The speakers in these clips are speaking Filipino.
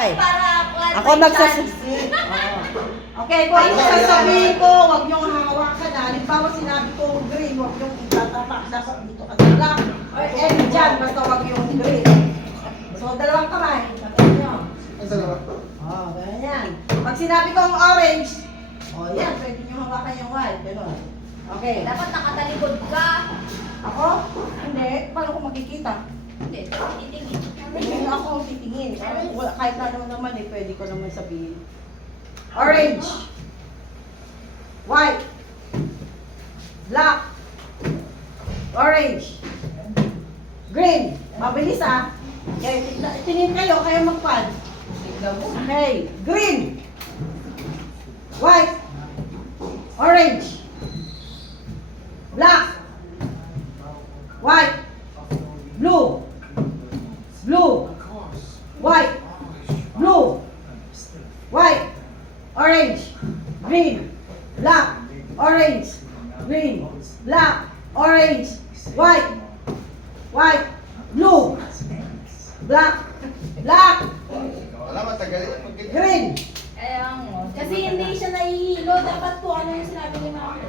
Ay, Para ako nagsasabi. Okay, kung ano sasabihin ko, huwag niyong hahawakan na. Halimbawa sinabi ko green, huwag niyong itatapak. Dapat dito ka sa black. Or any dyan, basta huwag yung green. So, dalawang kamay. Sabi niyo. Oh, ganyan. Pag sinabi kong orange, oh yan, pwede niyong hawakan yung white. Ganun. Okay. Dapat nakatalikod ka. Ako? Hindi. Paano ko makikita? Hindi, titingin. Hindi ako ang titingin. Wala, kahit ano naman eh, pwede ko naman sabihin. Orange. White. Black. Orange. Green. Mabilis ah. Okay, tingin kayo, kayo magpad. Okay. Green. White. Orange. Black. White. Blue. Blue. White. Blue. White. Orange. Green. Black. Orange. Green. Black. Orange. White. White. Blue. Black. Black. Wala, matagal yan. Green. Kaya mo. Kasi hindi siya nahihilo. Dapat po ano yung sinabi ni Mama.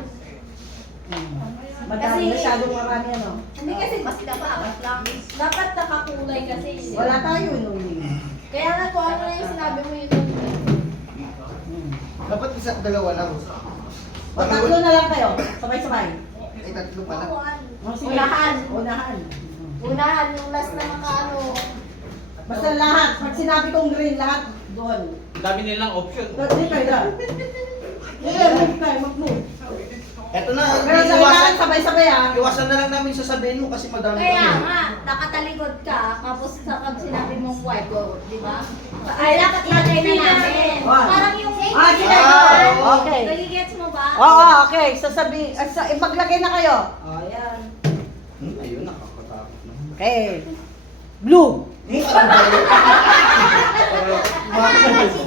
Madami, masyadong marami ano. Hindi kasi basta pa. Dapat nakakulay kasi. Wala tayo nung Kaya nga kung ano na yung sinabi mo yun. Dapat isa, dalawa lang. Tatlo na lang kayo. Sabay-sabay. Ay, tatlo pala. Oh, sige. Unahan. Unahan. Unahan yung last na makaano. Basta lahat. Pag sinabi kong green, lahat doon. Ang dami nilang option. Hindi kayo na. Move kayo, mag-move. Eto na, Pero sa kailangan sabay-sabay ah. iwasan na lang namin sasabihin mo kasi madami Kaya nga, nakatalikod ka, tapos kapag sinabi mong white, di ba? Ay, dapat ilagay na namin. Parang yung sige. Okay. Nagigets mo ba? Oo, okay. Sasabi, ipaglagay na kayo. Oh, yan. Ayun, nakakatakot na. Okay. Blue.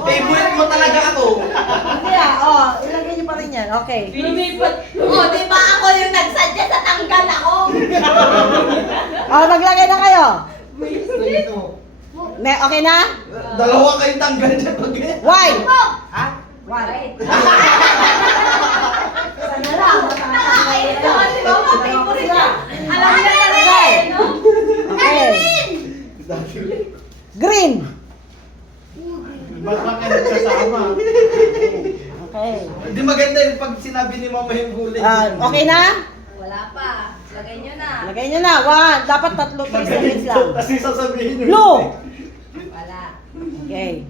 Favorite mo talaga ako. Hindi ah, oh, ilagay niyo pa rin yan. Okay. Oh, di ba ako yung nagsadya sa tanggal ako? Oh, maglagay na kayo. Ito. Okay na? Dalawa kayong tanggal dyan pag ganyan. Why? Ha? Why? Sana lang. Nakakaito kasi ba mga favorite ka? Alam niya talaga eh, no? Okay. Green. Ba't ba kayo nagsasama? Okay. Hindi maganda yun pag sinabi ni mama yung gulay. Okay na? Wala pa. Lagay niyo na. Lagay niyo na. One. Dapat 3 seconds lang. Kasi sasabihin nyo. Blue. Wala. Okay.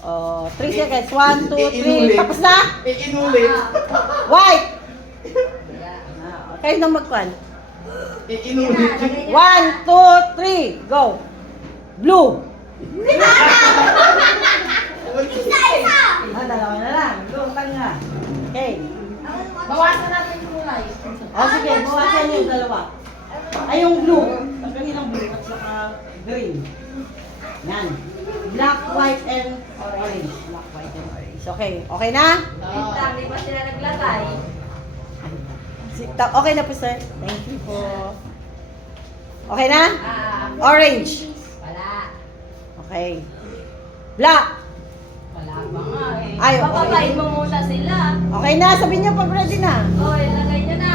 Oh, 3 seconds. 1, 2, Inulit. 3. Tapos na? Inulit. White. Wala. Kayo nang magkwan. Inulit. 1, 2, 3. Go. Blue. Isa-isa! Dalawa na lang. Go, tanga. Okay. Bawasan natin yung kulay. Sige, bawasan yung dalawa. Ay, yung blue. Tanggalin ang blue at saka green. Yan. Black, white, and orange. Black, white, and orange. Okay. Okay na? Wait lang, di ba sila naglagay? Okay na po, sir. Thank you po. Okay na? Orange. Wala. Okay. Black. Wala pa nga eh. Ay, okay. Papapain mo muna sila. Okay na. Sabihin niyo pag ready na. Oh, ilagay nyo na.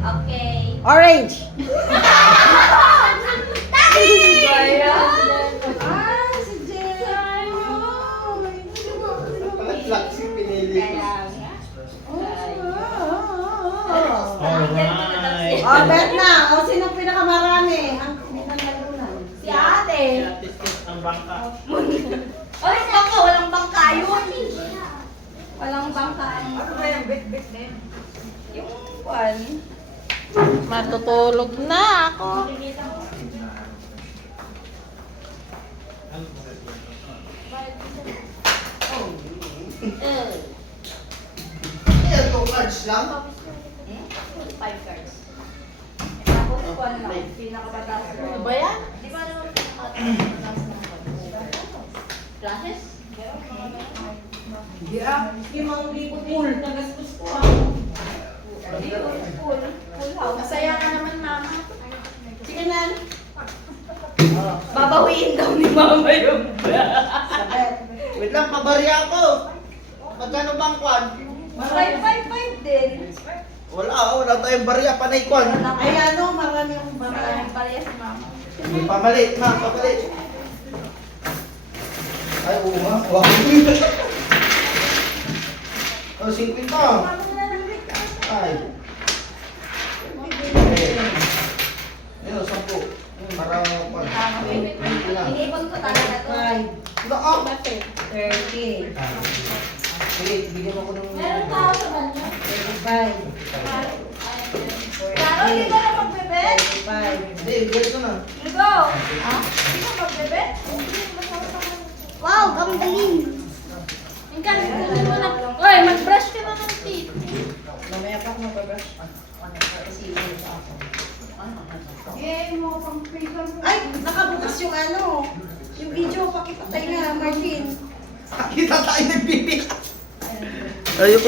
Okay. Orange. Kaya? Si Jen. Black si pinili. Kaya nga. Alright. Bet na. Sino pinakamarami? Ang pinanalunan. Si ate. Tistis ang bangka. Ay, baka walang bangka yun. Walang bangka ang... Ano ba yung bet din? Yung one. Matutulog na ako. Ayan, 2 cards lang. 5 cards. Tapos one lang. Pinakabataas. Ano ba yan? Di ba naman pinakabataas ng classes? Limang libo full na gastos ko. Full house. Masaya ka naman, mama. Sige na. Babawiin daw ni mama yung Sabet. Wait lang, pabarya ako. Magkano bang kwan? 555 din. Wala tayong barya, panay kwan. Ay ano, marami akong barya. Maraming pariya si mama. Pamalit, ma, pamalit. Ay, oo nga. Wow. Oh, 50. Ay. Ayun, 10. Para kwan. Inipon ko talaga to. 5, Nako. 30, Sige, bigyan mo ko ng... Meron tao sa banyo. 35, Claro, hindi ka na magbebet? 35. Hindi, bigyan ko na. Lugo! Ha? Hindi ka magbebet? Wow, galing. Ingkan, kunin mo na. Oy, mag-brush ka na ng teeth. Mamaya pa ako magbabrush. Ay, nakabukas yung ano. Yung video, pakipatay na, Martin. Kita tayo nagpipila. Ayoko